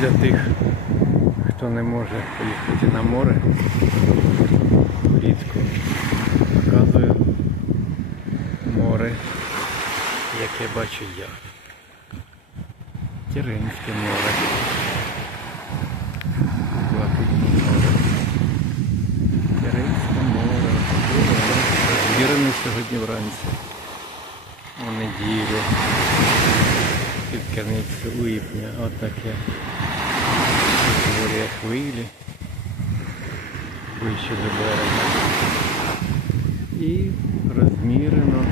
Для тих, хто не може поїхати на море влітку, показую море, яке бачу я. Тіринське море. Блакитне море. Тіринське море. Розгірене сьогодні вранці. У неділю. Під кінець липня. Отаке. Створює хвилі. Вище до берега. І розмірено